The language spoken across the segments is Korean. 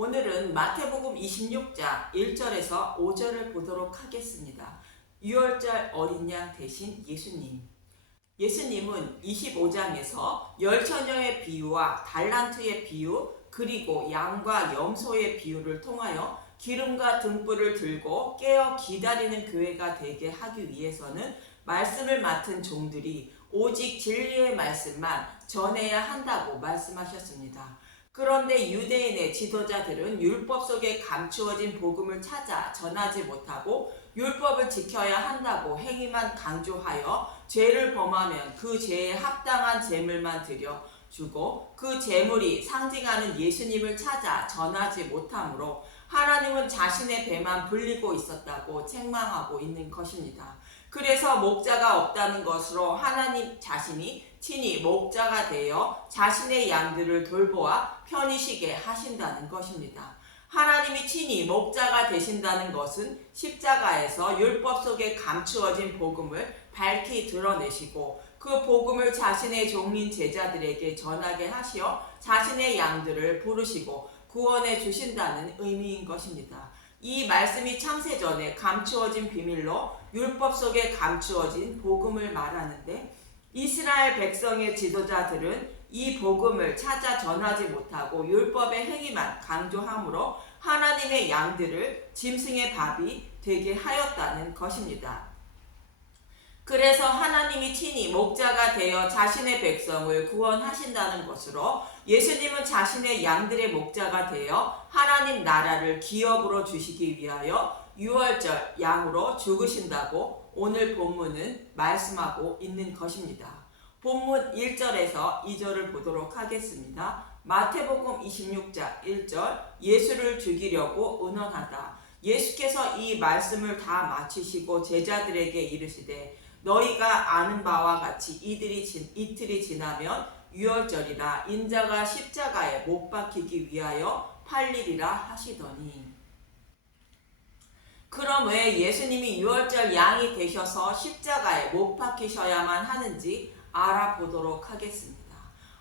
오늘은 마태복음 26장 1절에서 5절을 보도록 하겠습니다. 유월절 어린 양 대신 예수님. 예수님은 25장에서 열처녀의 비유와 달란트의 비유, 그리고 양과 염소의 비유를 통하여 기름과 등불을 들고 깨어 기다리는 교회가 되게 하기 위해서는 말씀을 맡은 종들이 오직 진리의 말씀만 전해야 한다고 말씀하셨습니다. 그런데 유대인의 지도자들은 율법 속에 감추어진 복음을 찾아 전하지 못하고 율법을 지켜야 한다고 행위만 강조하여 죄를 범하면 그 죄에 합당한 제물만 드려주고 그 제물이 상징하는 예수님을 찾아 전하지 못하므로 하나님은 자신의 배만 불리고 있었다고 책망하고 있는 것입니다. 그래서 목자가 없다는 것으로 하나님 자신이 친히 목자가 되어 자신의 양들을 돌보아 편히 쉬게 하신다는 것입니다. 하나님이 친히 목자가 되신다는 것은 십자가에서 율법 속에 감추어진 복음을 밝히 드러내시고 그 복음을 자신의 종인 제자들에게 전하게 하시어 자신의 양들을 부르시고 구원해 주신다는 의미인 것입니다. 이 말씀이 창세전에 감추어진 비밀로 율법 속에 감추어진 복음을 말하는데, 이스라엘 백성의 지도자들은 이 복음을 찾아 전하지 못하고 율법의 행위만 강조함으로 하나님의 양들을 짐승의 밥이 되게 하였다는 것입니다. 그래서 하나님이 친히 목자가 되어 자신의 백성을 구원하신다는 것으로 예수님은 자신의 양들의 목자가 되어 하나님 나라를 기업으로 주시기 위하여 유월절 양으로 죽으신다고 오늘 본문은 말씀하고 있는 것입니다. 본문 1절에서 2절을 보도록 하겠습니다. 마태복음 26장 1절, 예수를 죽이려고 의논하다. 예수께서 이 말씀을 다 마치시고 제자들에게 이르시되 너희가 아는 바와 같이 이틀이 지나면 유월절이라 인자가 십자가에 못 박히기 위하여 팔리리라 하시더니, 그럼 왜 예수님이 유월절 양이 되셔서 십자가에 못 박히셔야만 하는지 알아보도록 하겠습니다.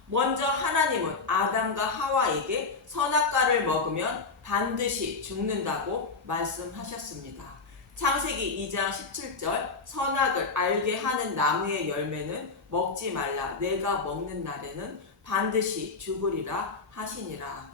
먼저 하나님은 아담과 하와에게 선악과를 먹으면 반드시 죽는다고 말씀하셨습니다. 창세기 2장 17절, 선악을 알게 하는 나무의 열매는 먹지 말라, 내가 먹는 날에는 반드시 죽으리라 하시니라.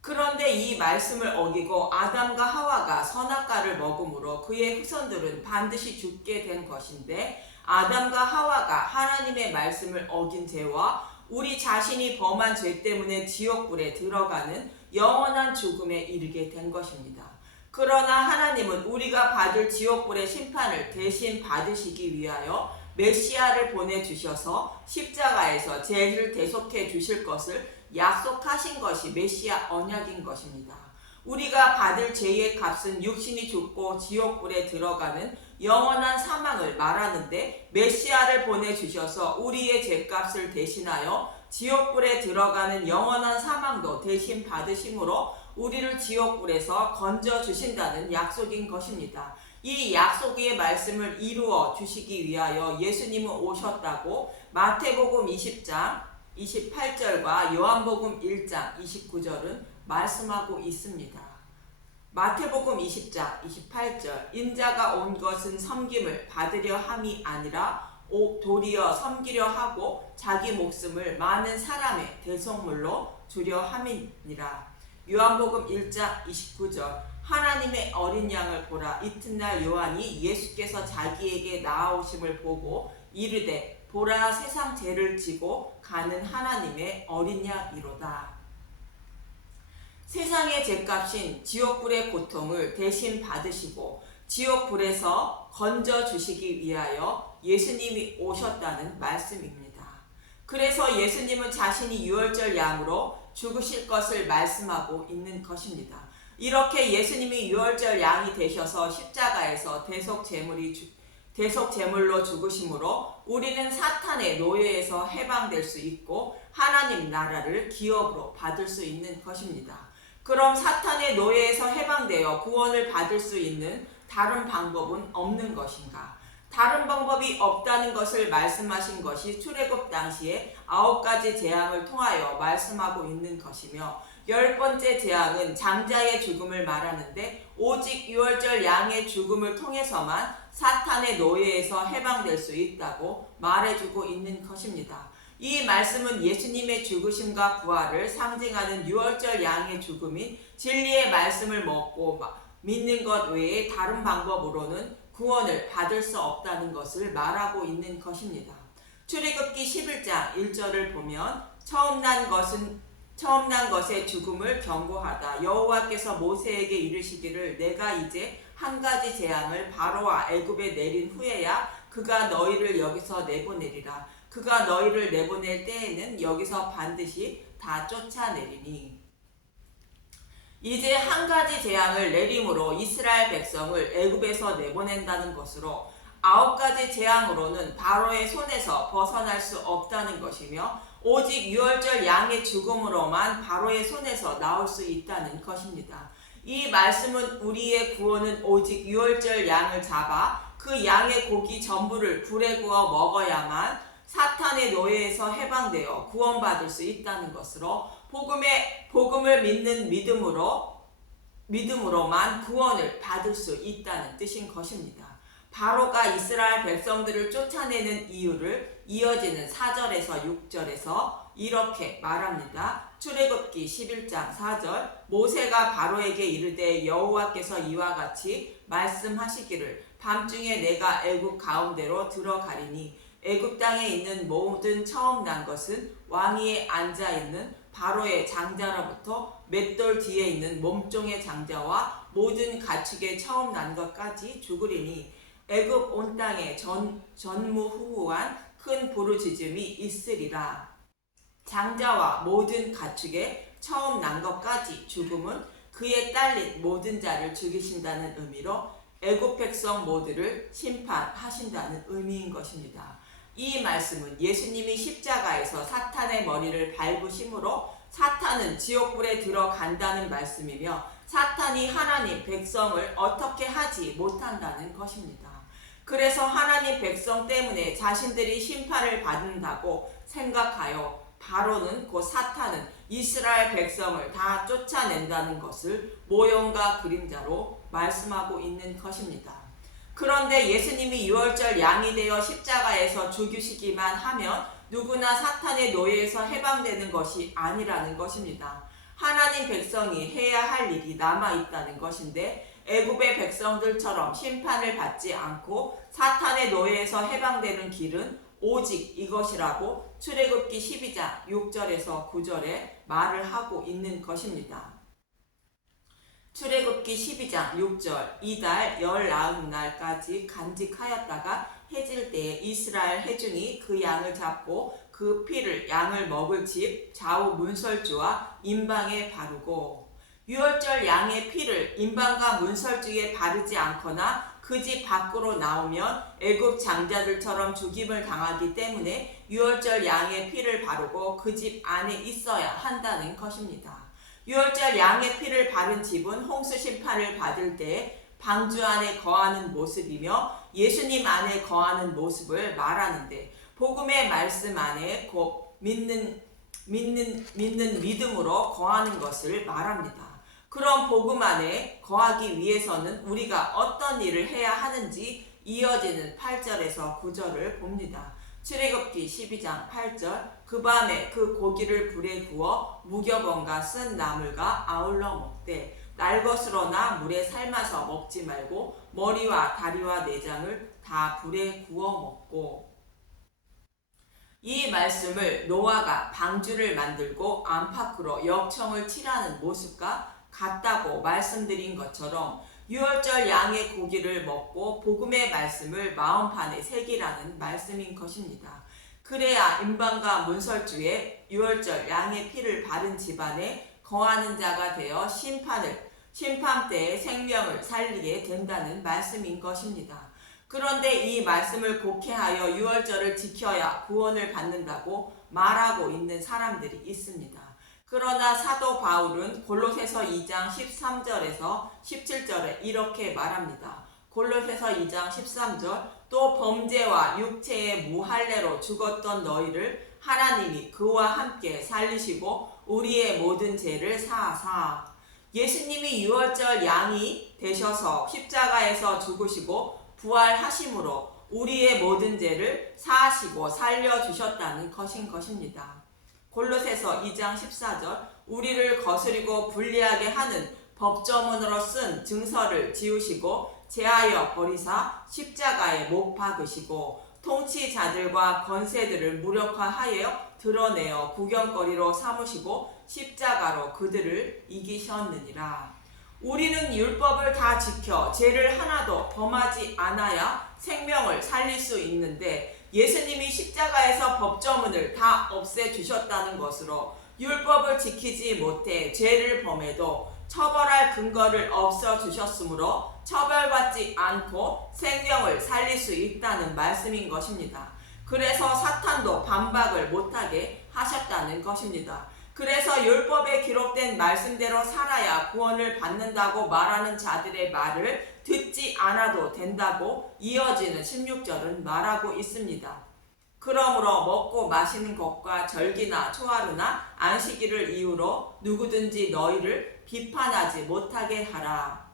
그런데 이 말씀을 어기고 아담과 하와가 선악과를 먹음으로 그의 후손들은 반드시 죽게 된 것인데, 아담과 하와가 하나님의 말씀을 어긴 죄와 우리 자신이 범한 죄 때문에 지옥불에 들어가는 영원한 죽음에 이르게 된 것입니다. 그러나 하나님은 우리가 받을 지옥불의 심판을 대신 받으시기 위하여 메시아를 보내주셔서 십자가에서 죄를 대속해 주실 것을 약속하신 것이 메시아 언약인 것입니다. 우리가 받을 죄의 값은 육신이 죽고 지옥불에 들어가는 영원한 사망을 말하는데, 메시아를 보내주셔서 우리의 죄값을 대신하여 지옥불에 들어가는 영원한 사망도 대신 받으심으로 우리를 지옥불에서 건져주신다는 약속인 것입니다. 이 약속의 말씀을 이루어 주시기 위하여 예수님은 오셨다고 마태복음 20장 28절과 요한복음 1장 29절은 말씀하고 있습니다. 마태복음 20장 28절, 인자가 온 것은 섬김을 받으려 함이 아니라 도리어 섬기려 하고 자기 목숨을 많은 사람의 대속물로 주려 함이니라. 요한복음 1장 29절, 하나님의 어린 양을 보라. 이튿날 요한이 예수께서 자기에게 나아오심을 보고 이르되 보라, 세상 죄를 지고 가는 하나님의 어린 양이로다. 세상의 죄값인 지옥불의 고통을 대신 받으시고 지옥불에서 건져주시기 위하여 예수님이 오셨다는 말씀입니다. 그래서 예수님은 자신이 유월절 양으로 죽으실 것을 말씀하고 있는 것입니다. 이렇게 예수님이 유월절 양이 되셔서 십자가에서 대속제물로 죽으심으로 우리는 사탄의 노예에서 해방될 수 있고 하나님 나라를 기업으로 받을 수 있는 것입니다. 그럼 사탄의 노예에서 해방되어 구원을 받을 수 있는 다른 방법은 없는 것인가? 다른 방법이 없다는 것을 말씀하신 것이 출애굽 당시에 9가지 재앙을 통하여 말씀하고 있는 것이며, 10번째 재앙은 장자의 죽음을 말하는데 오직 유월절 양의 죽음을 통해서만 사탄의 노예에서 해방될 수 있다고 말해주고 있는 것입니다. 이 말씀은 예수님의 죽으심과 부활을 상징하는 유월절 양의 죽음인 진리의 말씀을 먹고 믿는 것 외에 다른 방법으로는 구원을 받을 수 없다는 것을 말하고 있는 것입니다. 출애굽기 11장 1절을 보면 처음 난 것의 죽음을 경고하다 여호와께서 모세에게 이르시기를 내가 이제 한 가지 재앙을 바로와 애굽에 내린 후에야 그가 너희를 여기서 내보내리라. 그가 너희를 내보낼 때에는 여기서 반드시 다 쫓아내리니. 이제 한 가지 재앙을 내림으로 이스라엘 백성을 애굽에서 내보낸다는 것으로 9가지 재앙으로는 바로의 손에서 벗어날 수 없다는 것이며 오직 유월절 양의 죽음으로만 바로의 손에서 나올 수 있다는 것입니다. 이 말씀은 우리의 구원은 오직 유월절 양을 잡아 그 양의 고기 전부를 불에 구워 먹어야만 사탄의 노예에서 해방되어 구원받을 수 있다는 것으로 복음을 믿는 믿음으로만 구원을 받을 수 있다는 뜻인 것입니다. 바로가 이스라엘 백성들을 쫓아내는 이유를 이어지는 4절에서 6절에서 이렇게 말합니다. 출애굽기 11장 4절 모세가 바로에게 이르되 여호와께서 이와 같이 말씀하시기를 밤중에 내가 애굽 가운데로 들어가리니 애굽 땅에 있는 모든 처음 난 것은 왕위에 앉아 있는 바로의 장자로부터 맷돌 뒤에 있는 몸종의 장자와 모든 가축의 처음 난 것까지 죽으리니 애굽 온 땅에 전무후후한 큰 부르짖음이 있으리라. 장자와 모든 가축의 처음 난 것까지 죽음은 그에 딸린 모든 자를 죽이신다는 의미로 애굽 백성 모두를 심판하신다는 의미인 것입니다. 이 말씀은 예수님이 십자가에서 사탄의 머리를 밟으심으로 사탄은 지옥불에 들어간다는 말씀이며 사탄이 하나님 백성을 어떻게 하지 못한다는 것입니다. 그래서 하나님 백성 때문에 자신들이 심판을 받는다고 생각하여 바로는 곧 사탄은 이스라엘 백성을 다 쫓아낸다는 것을 모형과 그림자로 말씀하고 있는 것입니다. 그런데 예수님이 유월절 양이 되어 십자가에서 죽으시기만 하면 누구나 사탄의 노예에서 해방되는 것이 아니라는 것입니다. 하나님 백성이 해야 할 일이 남아있다는 것인데 애굽의 백성들처럼 심판을 받지 않고 사탄의 노예에서 해방되는 길은 오직 이것이라고 출애굽기 12장 6절에서 9절에 말을 하고 있는 것입니다. 출애굽기 12장 6절 이달 19날까지 간직하였다가 해질 때에 이스라엘 회중이 그 양을 잡고 그 피를 양을 먹을 집 좌우 문설주와 임방에 바르고 유월절 양의 피를 임방과 문설주에 바르지 않거나 그 집 밖으로 나오면 애굽 장자들처럼 죽임을 당하기 때문에 유월절 양의 피를 바르고 그 집 안에 있어야 한다는 것입니다. 유월절 양의 피를 바른 집은 홍수 심판을 받을 때 방주 안에 거하는 모습이며 예수님 안에 거하는 모습을 말하는데 복음의 말씀 안에 곧 믿는 믿음으로 거하는 것을 말합니다. 그런 복음 안에 거하기 위해서는 우리가 어떤 일을 해야 하는지 이어지는 8절에서 9절을 봅니다. 출애굽기 12장 8절 그 밤에 그 고기를 불에 구워 무교병과 쓴 나물과 아울러 먹되 날 것으로나 물에 삶아서 먹지 말고 머리와 다리와 내장을 다 불에 구워 먹고. 이 말씀을 노아가 방주를 만들고 안팎으로 역청을 칠하는 모습과 같다고 말씀드린 것처럼 유월절 양의 고기를 먹고 복음의 말씀을 마음판에 새기라는 말씀인 것입니다. 그래야 임방과 문설주에 유월절 양의 피를 바른 집안에 거하는 자가 되어 심판 때에 생명을 살리게 된다는 말씀인 것입니다. 그런데 이 말씀을 곡해하여 유월절을 지켜야 구원을 받는다고 말하고 있는 사람들이 있습니다. 그러나 사도 바울은 골로새서 2장 13절에서 17절에 이렇게 말합니다. 골로새서 2장 13절 또 범죄와 육체의 무할례로 죽었던 너희를 하나님이 그와 함께 살리시고 우리의 모든 죄를 사하사 예수님이 유월절 양이 되셔서 십자가에서 죽으시고 부활하심으로 우리의 모든 죄를 사하시고 살려주셨다는 것입니다. 골로새서 2장 14절 우리를 거스리고 불리하게 하는 법조문으로 쓴 증서를 지우시고 제하여 버리사 십자가에 못 박으시고 통치자들과 권세들을 무력화하여 드러내어 구경거리로 삼으시고 십자가로 그들을 이기셨느니라. 우리는 율법을 다 지켜 죄를 하나도 범하지 않아야 생명을 살릴 수 있는데 예수님이 십자가에서 법조문을 다 없애주셨다는 것으로 율법을 지키지 못해 죄를 범해도 처벌할 근거를 없어주셨으므로 처벌받지 않고 생명을 살릴 수 있다는 말씀인 것입니다. 그래서 사탄도 반박을 못하게 하셨다는 것입니다. 그래서 율법에 기록된 말씀대로 살아야 구원을 받는다고 말하는 자들의 말을 듣지 않아도 된다고 이어지는 16절은 말하고 있습니다. 그러므로 먹고 마시는 것과 절기나 초하루나 안식일을 이유로 누구든지 너희를 비판하지 못하게 하라.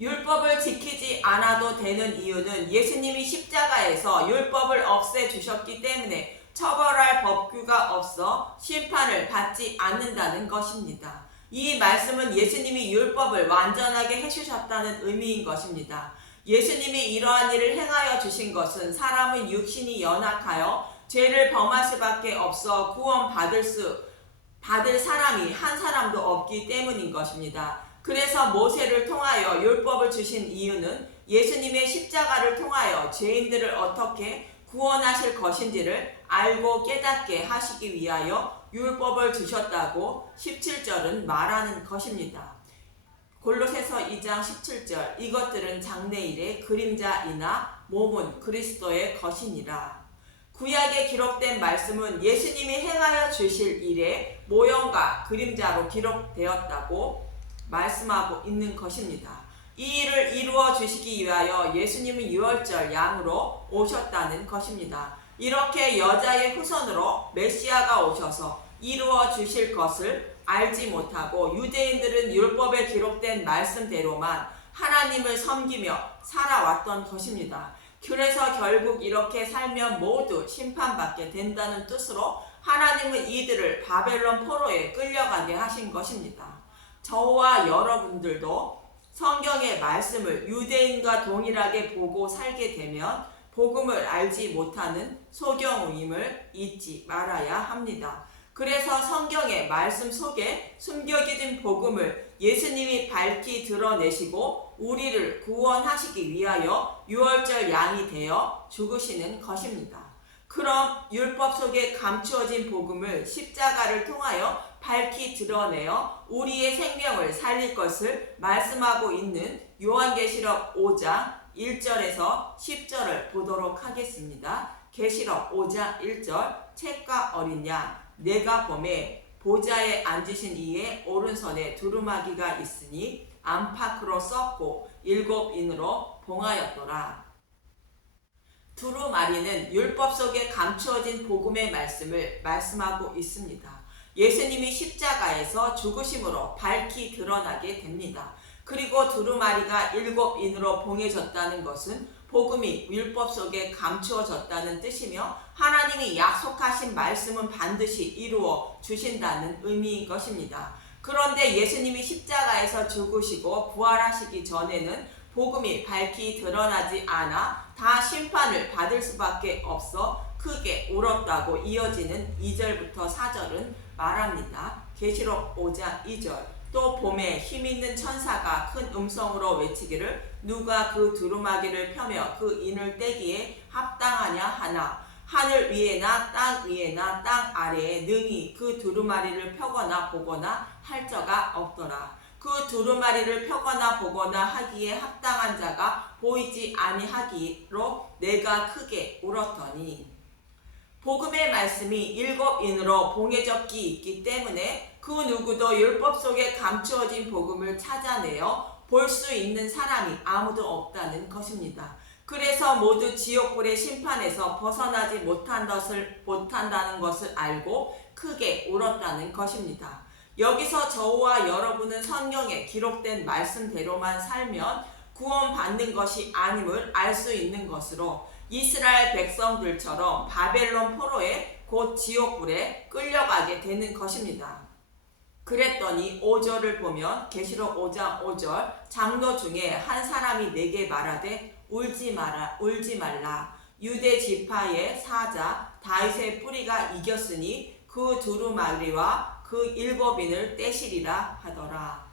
율법을 지키지 않아도 되는 이유는 예수님이 십자가에서 율법을 없애주셨기 때문에 처벌할 법규가 없어 심판을 받지 않는다는 것입니다. 이 말씀은 예수님이 율법을 완전하게 해주셨다는 의미인 것입니다. 예수님이 이러한 일을 행하여 주신 것은 사람의 육신이 연약하여 죄를 범할 수밖에 없어 구원받을 사람이 한 사람도 없기 때문인 것입니다. 그래서 모세를 통하여 율법을 주신 이유는 예수님의 십자가를 통하여 죄인들을 어떻게 구원하실 것인지를 알고 깨닫게 하시기 위하여 율법을 주셨다고 17절은 말하는 것입니다. 골로새서 2장 17절 이것들은 장래일의 그림자이나 몸은 그리스도의 것이니라. 구약에 기록된 말씀은 예수님이 행하여 주실 일의 모형과 그림자로 기록되었다고 말씀하고 있는 것입니다. 이 일을 이루어 주시기 위하여 예수님은 유월절 양으로 오셨다는 것입니다. 이렇게 여자의 후손으로 메시아가 오셔서 이루어 주실 것을 알지 못하고 유대인들은 율법에 기록된 말씀대로만 하나님을 섬기며 살아왔던 것입니다. 그래서 결국 이렇게 살면 모두 심판받게 된다는 뜻으로 하나님은 이들을 바벨론 포로에 끌려가게 하신 것입니다. 저와 여러분들도 성경의 말씀을 유대인과 동일하게 보고 살게 되면 복음을 알지 못하는 소경임을 잊지 말아야 합니다. 그래서 성경의 말씀 속에 숨겨진 복음을 예수님이 밝히 드러내시고 우리를 구원하시기 위하여 유월절 양이 되어 죽으시는 것입니다. 그럼 율법 속에 감추어진 복음을 십자가를 통하여 밝히 드러내어 우리의 생명을 살릴 것을 말씀하고 있는 요한계시록 5장 1절에서 10절을 보도록 하겠습니다. 계시록 5장 1절 책과 어린 양 내가 보매 보좌에 앉으신 이의 오른손에 두루마기가 있으니 안팎으로 썩고 7인으로 봉하였더라. 두루마리는 율법 속에 감추어진 복음의 말씀을 말씀하고 있습니다. 예수님이 십자가에서 죽으심으로 밝히 드러나게 됩니다. 그리고 두루마리가 7인으로 봉해졌다는 것은 복음이 율법 속에 감추어졌다는 뜻이며 하나님이 약속하신 말씀은 반드시 이루어 주신다는 의미인 것입니다. 그런데 예수님이 십자가에서 죽으시고 부활하시기 전에는 복음이 밝히 드러나지 않아 다 심판을 받을 수밖에 없어 크게 울었다고 이어지는 2절부터 4절은 말합니다. 계시록 5장 2절 또 봄에 힘있는 천사가 큰 음성으로 외치기를 누가 그 두루마기를 펴며 그 인을 떼기에 합당하냐 하나 하늘 위에나 땅 위에나 땅 아래에 능히 그 두루마리를 펴거나 보거나 할 자가 없더라. 그 두루마리를 펴거나 보거나 하기에 합당한 자가 보이지 아니하기로 내가 크게 울었더니 복음의 말씀이 7인으로 봉해졌기 있기 때문에 그 누구도 율법 속에 감추어진 복음을 찾아내어 볼 수 있는 사람이 아무도 없다는 것입니다. 그래서 모두 지옥불의 심판에서 벗어나지 못한다는 것을 알고 크게 울었다는 것입니다. 여기서 저와 여러분은 성경에 기록된 말씀대로만 살면 구원받는 것이 아님을 알 수 있는 것으로 이스라엘 백성들처럼 바벨론 포로에 곧 지옥불에 끌려가게 되는 것입니다. 그랬더니 5절을 보면 계시록 5장 5절 장로 중에 한 사람이 내게 말하되 울지 말라 유대 지파의 사자 다윗의 뿌리가 이겼으니 그 두루마리와 그 7인을 떼시리라 하더라.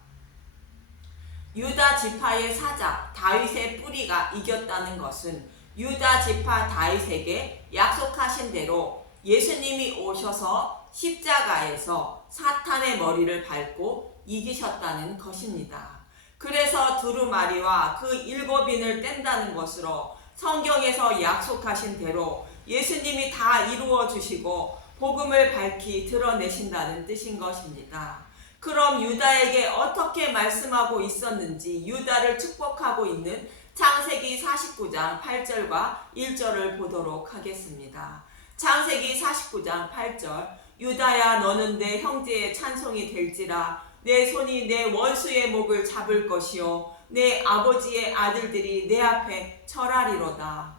유다 지파의 사자 다윗의 뿌리가 이겼다는 것은 유다 지파 다윗에게 약속하신 대로 예수님이 오셔서 십자가에서 사탄의 머리를 밟고 이기셨다는 것입니다. 그래서 두루마리와 그 7인을 뗀다는 것으로 성경에서 약속하신 대로 예수님이 다 이루어 주시고 복음을 밝히 드러내신다는 뜻인 것입니다. 그럼 유다에게 어떻게 말씀하고 있었는지 유다를 축복하고 있는 창세기 49장 8절과 1절을 보도록 하겠습니다. 창세기 49장 8절 유다야 너는 내 형제의 찬송이 될지라 내 손이 내 원수의 목을 잡을 것이요 내 아버지의 아들들이 내 앞에 절하리로다.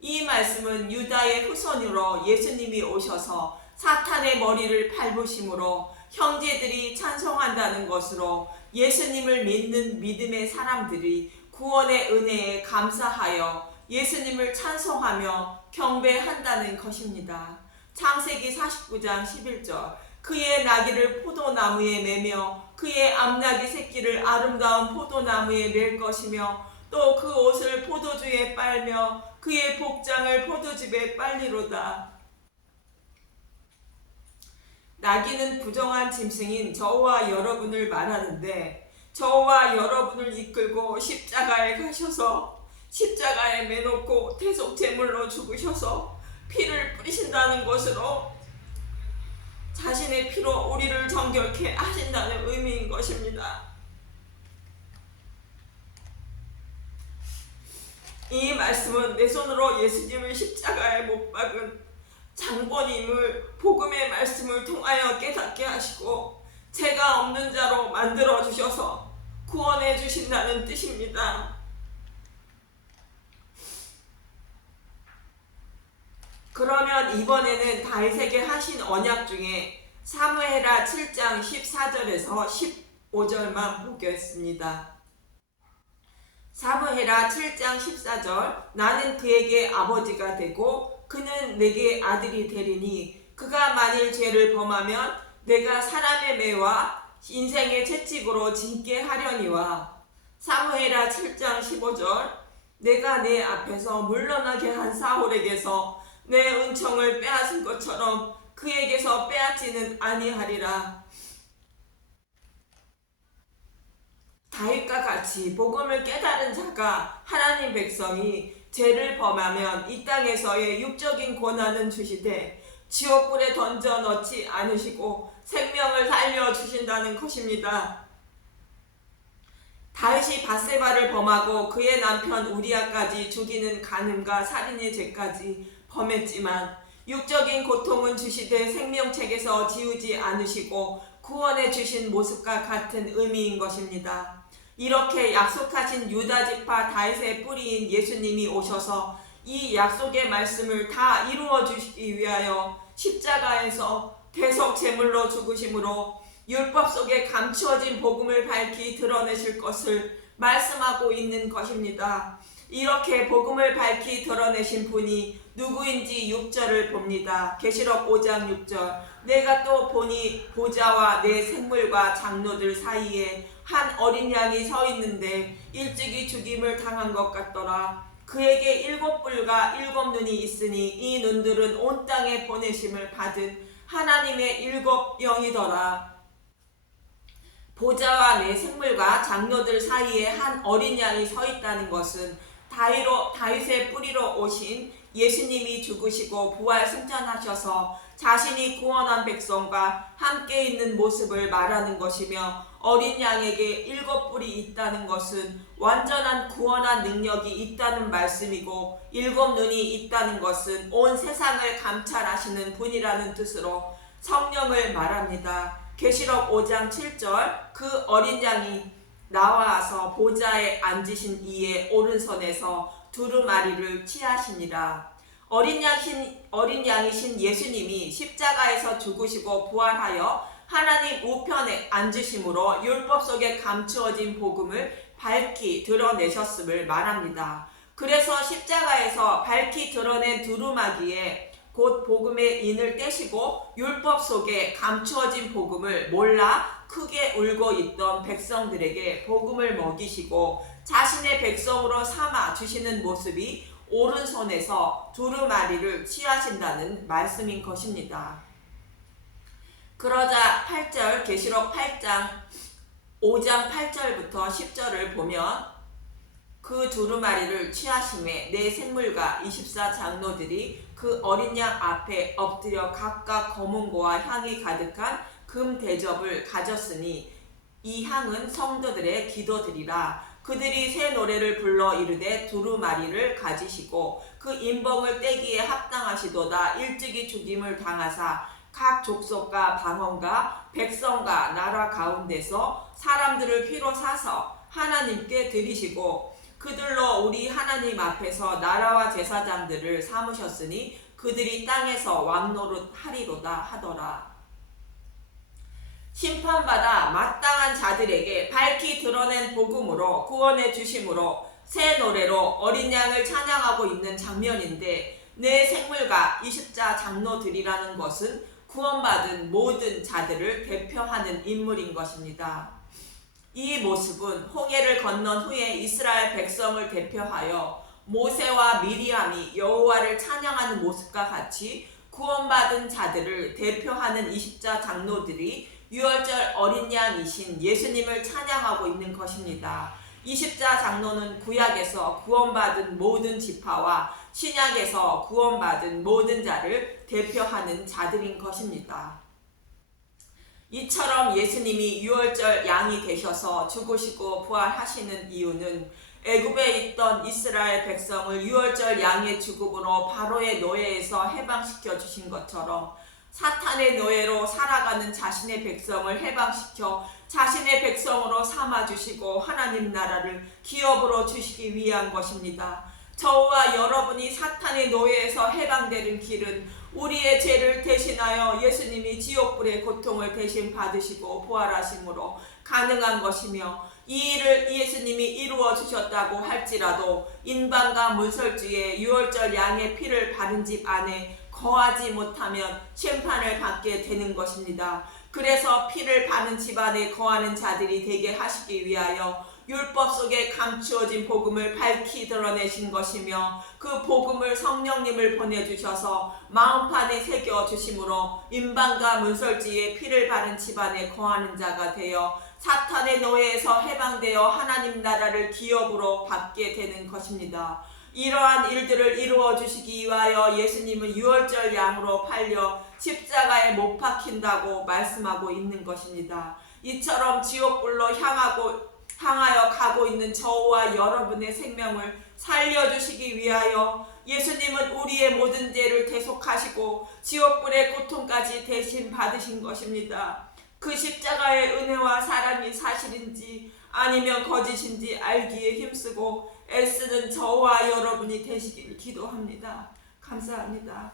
이 말씀은 유다의 후손으로 예수님이 오셔서 사탄의 머리를 밟으심으로 형제들이 찬송한다는 것으로 예수님을 믿는 믿음의 사람들이 구원의 은혜에 감사하여 예수님을 찬송하며 경배한다는 것입니다. 창세기 49장 11절 그의 나귀를 포도나무에 매며 그의 암나귀 새끼를 아름다운 포도나무에 맬 것이며 또 그 옷을 포도주에 빨며 그의 복장을 포도즙에 빨리로다. 나귀는 부정한 짐승인 저와 여러분을 말하는데 저와 여러분을 이끌고 십자가에 가셔서 십자가에 매놓고 대속 제물로 죽으셔서 피를 뿌리신다는 것으로 자신의 피로 우리를 정결케 하신다는 의미인 것입니다. 이 말씀은 내 손으로 예수님을 십자가에 못 박은 장본임을 복음의 말씀을 통하여 깨닫게 하시고 죄가 없는 자로 만들어 주셔서 구원해 주신다는 뜻입니다. 그러면 이번에는 다윗에게 하신 언약 중에 사무엘하 7장 14절에서 15절만 보겠습니다. 사무엘하 7장 14절 나는 그에게 아버지가 되고 그는 내게 아들이 되리니 그가 만일 죄를 범하면 내가 사람의 매와 인생의 채찍으로 징계 하려니와. 사무엘하 7장 15절 내가 내 앞에서 물러나게 한 사울에게서 내 은총을 빼앗은 것처럼 그에게서 빼앗지는 아니하리라. 다윗과 같이 복음을 깨달은 자가 하나님 백성이 죄를 범하면 이 땅에서의 육적인 고난은 주시되 지옥불에 던져 넣지 않으시고 생명을 살려주신다는 것입니다. 다윗이 밧세바를 범하고 그의 남편 우리아까지 죽이는 간음과 살인의 죄까지 범했지만 육적인 고통은 주시되 생명책에서 지우지 않으시고 구원해 주신 모습과 같은 의미인 것입니다. 이렇게 약속하신 유다지파 다윗의 뿌리인 예수님이 오셔서 이 약속의 말씀을 다 이루어 주시기 위하여 십자가에서 대속 제물로 죽으심으로 율법 속에 감추어진 복음을 밝히 드러내실 것을 말씀하고 있는 것입니다. 이렇게 복음을 밝히 드러내신 분이 누구인지 6절을 봅니다. 계시록 5장 6절 내가 또 보니 보좌와 내 생물과 장로들 사이에 한 어린 양이 서 있는데 일찍이 죽임을 당한 것 같더라. 그에게 7뿔과 7눈이 있으니 이 눈들은 온 땅에 보내심을 받은 하나님의 7 영이더라. 보좌와 내 생물과 장로들 사이에 한 어린 양이 서 있다는 것은 다윗의 뿌리로 오신 예수님이 죽으시고 부활 승천하셔서 자신이 구원한 백성과 함께 있는 모습을 말하는 것이며 어린 양에게 7뿔이 있다는 것은 완전한 구원한 능력이 있다는 말씀이고, 7눈이 있다는 것은 온 세상을 감찰하시는 분이라는 뜻으로 성령을 말합니다. 계시록 5장 7절, 그 어린 양이 나와서 보좌에 앉으신 이의 오른손에서 두루마리를 취하시니라. 어린 양이신 예수님이 십자가에서 죽으시고 부활하여 하나님 우편에 앉으심으로 율법 속에 감추어진 복음을 밝히 드러내셨음을 말합니다. 그래서 십자가에서 밝히 드러낸 두루마기에 곧 복음의 인을 떼시고 율법 속에 감추어진 복음을 몰라 크게 울고 있던 백성들에게 복음을 먹이시고 자신의 백성으로 삼아 주시는 모습이 오른손에서 두루마리를 취하신다는 말씀인 것입니다. 그러자 8절 계시록 8장 5장 8절부터 10절을 보면 그 두루마리를 취하심에 네 생물과 24장로들이 그 어린 양 앞에 엎드려 각각 검은고와 향이 가득한 금 대접을 가졌으니 이 향은 성도들의 기도들이라. 그들이 새 노래를 불러 이르되 두루마리를 가지시고 그 인범을 떼기에 합당하시도다. 일찍이 죽임을 당하사 각 족속과 방언과 백성과 나라 가운데서 사람들을 피로 사서 하나님께 드리시고 그들로 우리 하나님 앞에서 나라와 제사장들을 삼으셨으니 그들이 땅에서 왕노릇 하리로다 하더라. 심판받아 마땅한 자들에게 밝히 드러낸 복음으로 구원해 주심으로 새 노래로 어린 양을 찬양하고 있는 장면인데, 네 생물과 24장로들이라는 것은 구원받은 모든 자들을 대표하는 인물인 것입니다. 이 모습은 홍해를 건넌 후에 이스라엘 백성을 대표하여 모세와 미리암이 여호와를 찬양하는 모습과 같이 구원받은 자들을 대표하는 24장로들이 유월절 어린 양이신 예수님을 찬양하고 있는 것입니다. 24장로는 구약에서 구원받은 모든 지파와 신약에서 구원받은 모든 자를 대표하는 자들인 것입니다. 이처럼 예수님이 유월절 양이 되셔서 죽으시고 부활하시는 이유는 애굽에 있던 이스라엘 백성을 유월절 양의 죽음으로 바로의 노예에서 해방시켜 주신 것처럼 사탄의 노예로 살아가는 자신의 백성을 해방시켜 자신의 백성으로 삼아주시고 하나님 나라를 기업으로 주시기 위한 것입니다. 저와 여러분이 사탄의 노예에서 해방되는 길은 우리의 죄를 대신하여 예수님이 지옥불의 고통을 대신 받으시고 부활하심으로 가능한 것이며, 이 일을 예수님이 이루어 주셨다고 할지라도 인방과 문설주에 유월절 양의 피를 바른 집 안에 거하지 못하면 심판을 받게 되는 것입니다. 그래서 피를 바른 집안에 거하는 자들이 되게 하시기 위하여 율법 속에 감추어진 복음을 밝히 드러내신 것이며, 그 복음을 성령님을 보내주셔서 마음판에 새겨주심으로 인방과 문설주에 피를 바른 집안에 거하는 자가 되어 사탄의 노예에서 해방되어 하나님 나라를 기업으로 받게 되는 것입니다. 이러한 일들을 이루어 주시기 위하여 예수님은 유월절 양으로 팔려 십자가에 못 박힌다고 말씀하고 있는 것입니다. 이처럼 지옥불로 향하여 가고 있는 저와 여러분의 생명을 살려주시기 위하여 예수님은 우리의 모든 죄를 대속하시고 지옥불의 고통까지 대신 받으신 것입니다. 그 십자가의 은혜와 사랑이 사실인지 아니면 거짓인지 알기에 힘쓰고 애쓰는 저와 여러분이 되시기를 기도합니다. 감사합니다.